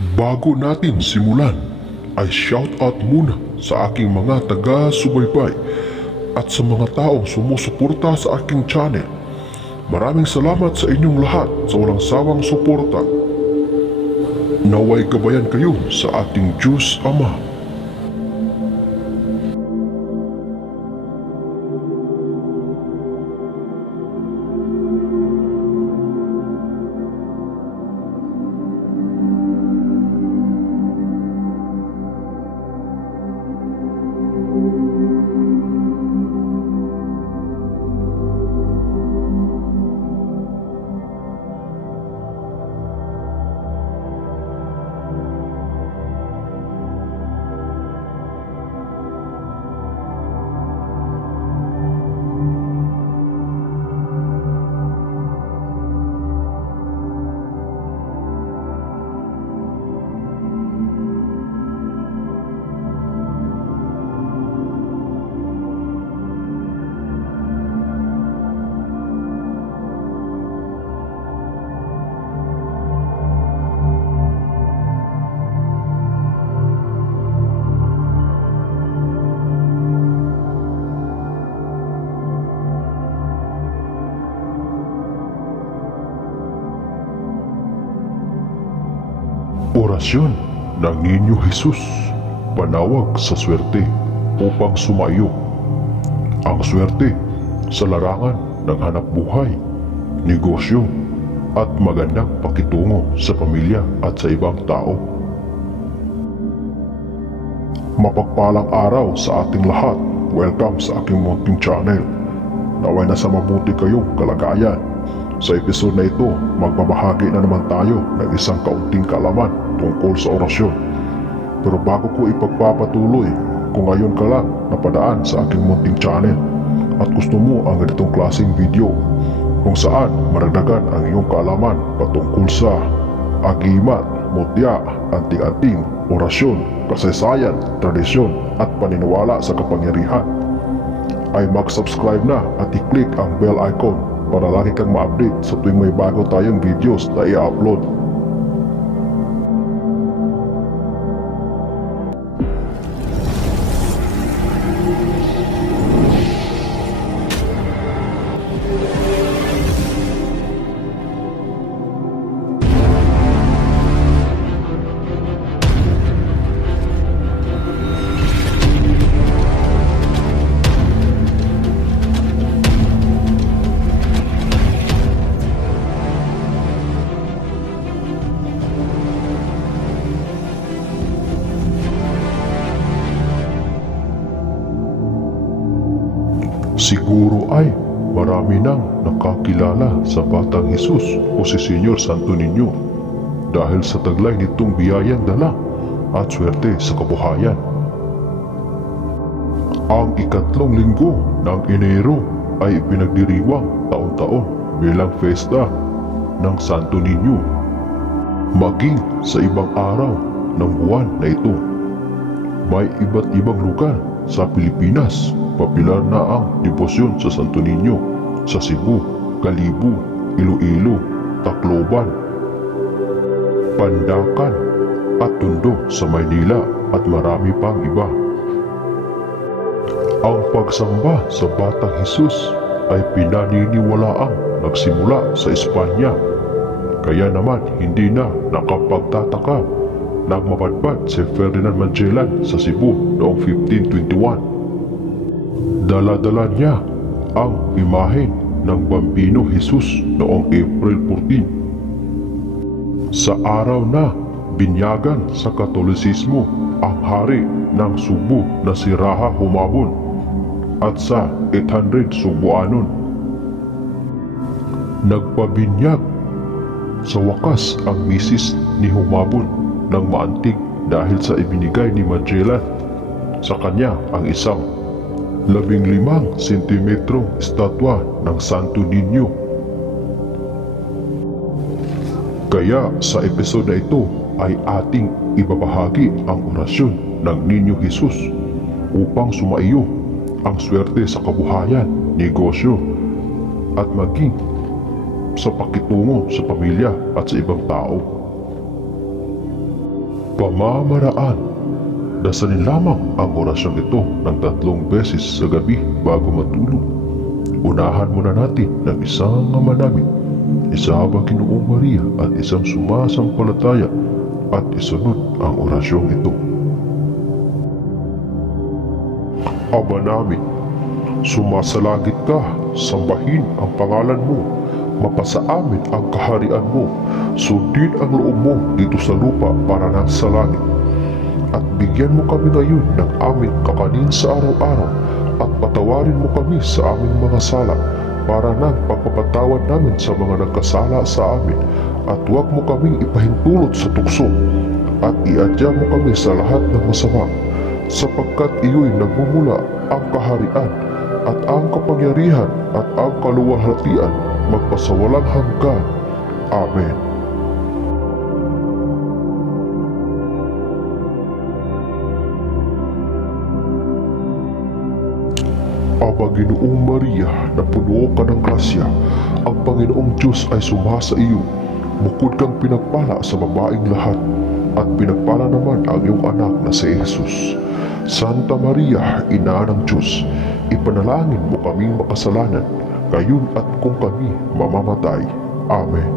Bago natin simulan, ay shoutout muna sa aking mga taga-subaybay at sa mga taong sumusuporta sa aking channel. Maraming salamat sa inyong lahat sa walang sawang suporta. Naway gabayan kayo sa ating Diyos Ama. Orasyon ng Niño Jesus, panawag sa swerte upang sumayo. Ang swerte sa larangan ng hanap buhay, negosyo at magandang pakitungo sa pamilya at sa ibang tao. Mapagpalang araw sa ating lahat. Welcome sa aking munting channel. Naway nasa mabuti kayong kalagayan. Sa episode na ito, magbabahagi na naman tayo ng isang kaunting kaalaman tungkol sa orasyon. Pero bago ko ipagpapatuloy, kung ngayon ka lang napadaan sa aking munting channel at gusto mo ang ganitong klaseng video kung saan maragdagan ang iyong kaalaman patungkol sa agimat, mutya, anting-anting, orasyon, kasaysayan, tradisyon at paniniwala sa kapangyarihan, ay mag-subscribe na at i-click ang bell icon para lagi kang ma-update sa tuwing may bago tayong videos na i-upload. Siguro ay marami nang nakakilala sa Batang Jesus o si Senyor Santo Niño dahil sa taglay nitong biyayang dala at swerte sa kabuhayan. Ang ikatlong linggo ng Enero ay ipinagdiriwang taon-taon bilang festa ng Santo Niño. Maging sa ibang araw ng buwan na ito, may iba't ibang lugar sa Pilipinas popular na ang debosyon sa Santo Niño sa Cebu, Kalibo, Iloilo, Tacloban, Pandacan at Tondo sa Maynila at marami pang iba. Ang pagsamba sa Batang Jesus ay pinaniniwalaang nagsimula sa Espanya, kaya naman hindi na nakapagtataka nang mapadpad si Ferdinand Magellan sa Cebu noong 1521. Dala-dala niya ang imahen ng Bambino Jesus noong April 14. Sa araw na binyagan sa Katolisismo ang hari ng Subo na si Raha Humabon at sa 800 Subuanon, nagpabinyag sa wakas ang misis ni Humabon ng maantig dahil sa ibinigay ni Magellan sa kanya ang isang 15 sentimetrong estatwa ng Santo Niño. Kaya sa episode na ito ay ating ibabahagi ang orasyon ng Niño Jesus upang sumaiyo ang swerte sa kabuhayan, negosyo at maging sa pakitungo sa pamilya at sa ibang tao. Pamamaraan: dasalin lamang ang orasyong ito ng 3 beses sa gabi bago matulog. Unahan muna natin ng isang Ama Namin, isa Panginoong Maria at isang sumasampalataya at isunod ang orasyong ito. Ama namin, sumasalangit ka, sambahin ang pangalan mo, mapasa amin ang kaharian mo, sundin ang loob mo dito sa lupa para nang sa langit. At bigyan mo kami ngayon ng aming kakanin sa araw-araw, at patawarin mo kami sa aming mga sala, para nang pagpapatawad namin sa mga nagkasala sa amin, at huwag mo kaming ipahintulot sa tukso, at iadya mo kami sa lahat ng masama, sapagkat iyo'y nagmumula ang kaharian, at ang kapangyarihan, at ang kaluwalhatian, magpasawalang hanggan. Amen. Aba Ginoong Maria, na puno ka ng grasya, ang Panginoong Diyos ay sumasa iyo. Bukod kang pinagpala sa babaeng lahat, at pinagpala naman ang iyong anak na si Jesus. Santa Maria, Ina ng Diyos, ipanalangin mo kaming makasalanan, ngayon at kung kami mamamatay. Amen.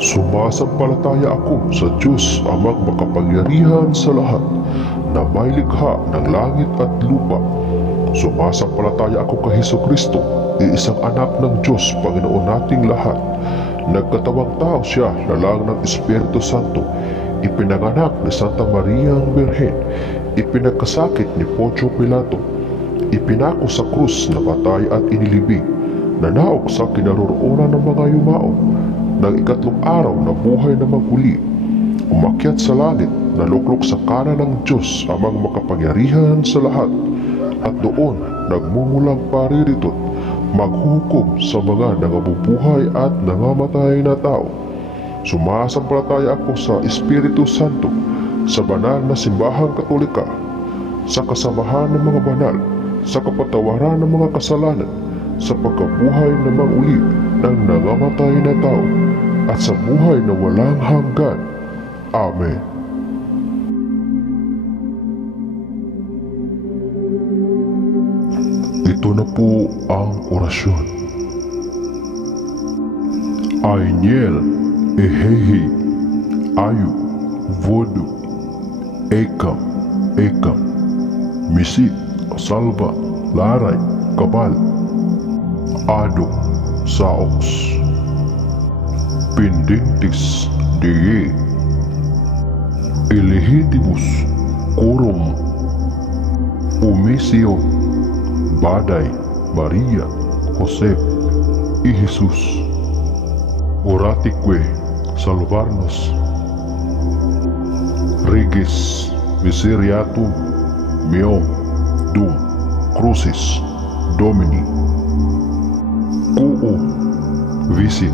Sumasampalataya ako sa Diyos Amang makapangyarihan sa lahat, na may likha ng langit at lupa. Sumasampalataya ako kay Hesukristo, iisang anak ng Diyos, Panginoon nating lahat. Nagkatawang tao siya na lang ng Espiritu Santo, ipinanganak ni Santa Maria ang Birhen, ipinagkasakit ni Poncio Pilato, ipinako sa krus na patay at inilibing, nanaok sa kinaroroonan ng mga yumao, ng ikatlong araw na buhay na maguli, umakyat sa langit, naluklok sa kanan ng Diyos Amang makapangyarihan sa lahat, at doon nagmumulang pariritot, maghukom sa mga nangabubuhay at nangamatay na tao. Sumasampalataya ako sa Espiritu Santo, sa banal na simbahang Katolika, sa kasamahan ng mga banal, sa kapatawaran ng mga kasalanan, sa pagkabuhay na maguli ng nangamatay na tao, at sa buhay na walang hanggan. Amen. Ito na po ang orasyon. Ainiel, Ehehe, Ayu, Vodu, Ekam, Misi, Salva, Laray, Kabal, Ado, Saox, Pendentes, Deye, Elegitibus, Corum, Umesion, Baday, Maria, Josep, y Jesus. Oratique, Salvarnos, Regis, Miseriatum, Meum, Dum, Crucis, Domini, Quo, Visit,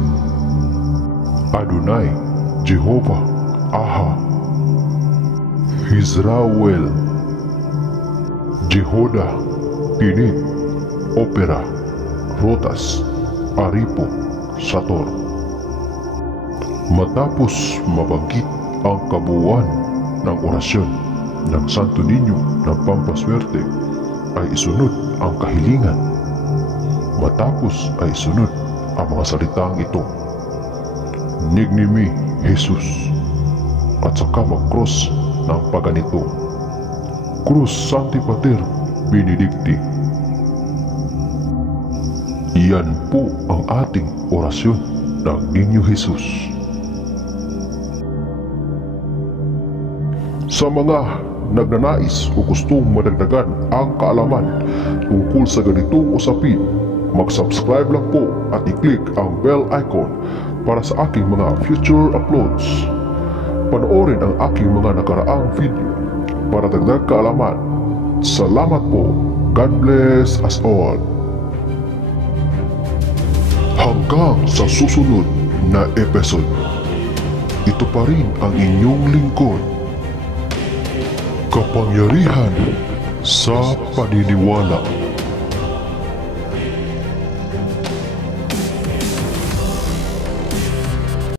Adonai, Jehovah, Aha, Israel, Jehoda, Pinit, Opera, Rotas, Aripo, Sator. Matapos mabanggit ang kabuuan ng orasyon ng Santo Niño ng Pampaswerte, ay isunod ang kahilingan. Matapos ay isunod ang mga salitang ito: Nignimi Jesus, at saka mag-cross ng paganito: Cruz Sancti Pater Benedicti. Iyan po ang ating orasyon ng Niño Jesus. Sa mga nagnanais o gustong madagdagan ang kaalaman tungkol sa ganitong usapin, mag-subscribe lang po at i-click ang bell icon para sa aking mga future uploads. Panoorin ang aking mga nakaraang video para dagdag kaalaman. Salamat po. God bless us all. Hanggang sa susunod na episode, ito pa rin ang inyong lingkod, Kapangyarihan sa Paniniwala.